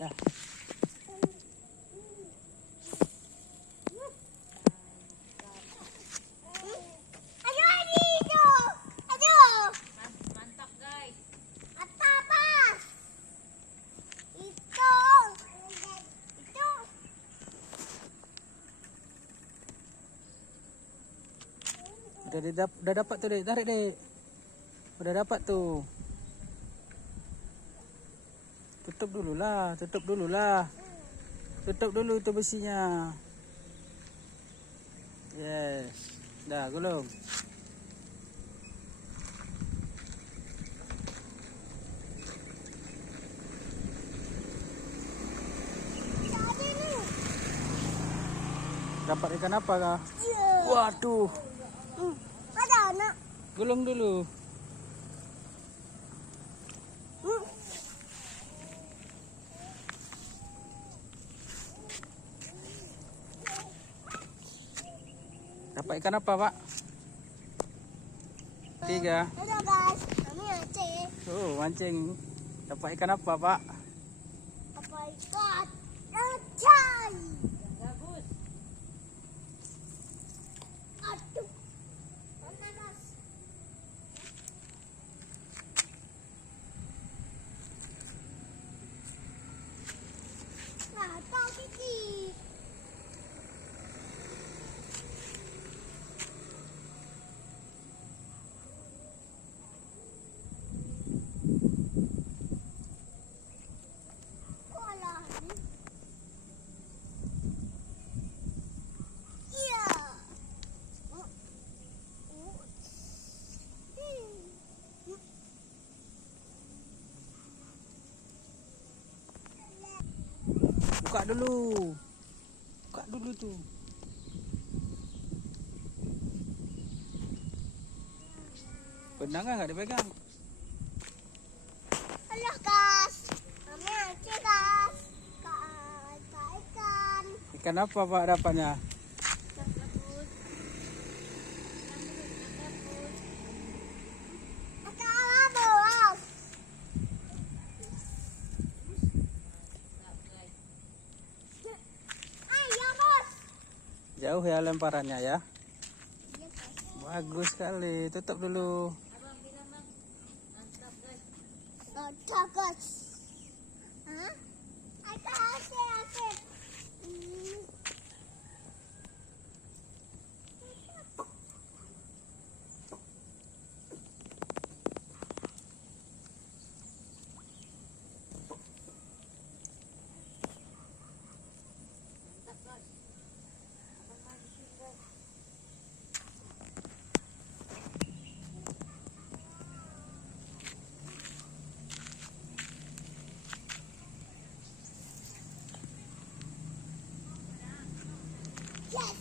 Dah. Udah dapat tuh, Dek. Tarik, Dek. Udah dapat tuh. Tutup dulu lah. Tutup dulu itu besinya. Yes. Dah, gulung. Dapat ikan apa, Kak? Waduh. Ada anak. Gulung dulu. Dapat ikan apa, Pak? 3. Halo guys, kami mancing. Mancing. Dapat ikan apa, Pak? Apa ikan? Ikan. Bagus. Aduh. Panas. Nah, tahu Kiki. Buka dulu tuh. Benang nggak dipegang? Halo guys, kami mancing guys. Ikan. Ikan apa, Pak, dapatnya? Jauh ya lemparannya ya. Bagus sekali. Tutup dulu. Mantap guys. Hah? Asik. Yes.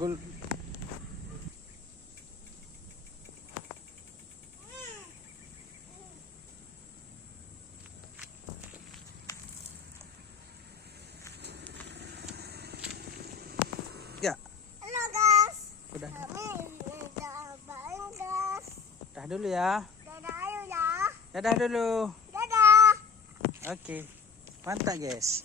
Gul. Ya. Halo guys. Udah. Kami cobain guys. Dah dulu ya. Dadah ayo ya. Dadah dulu. Dadah. Oke. Mantap, guys.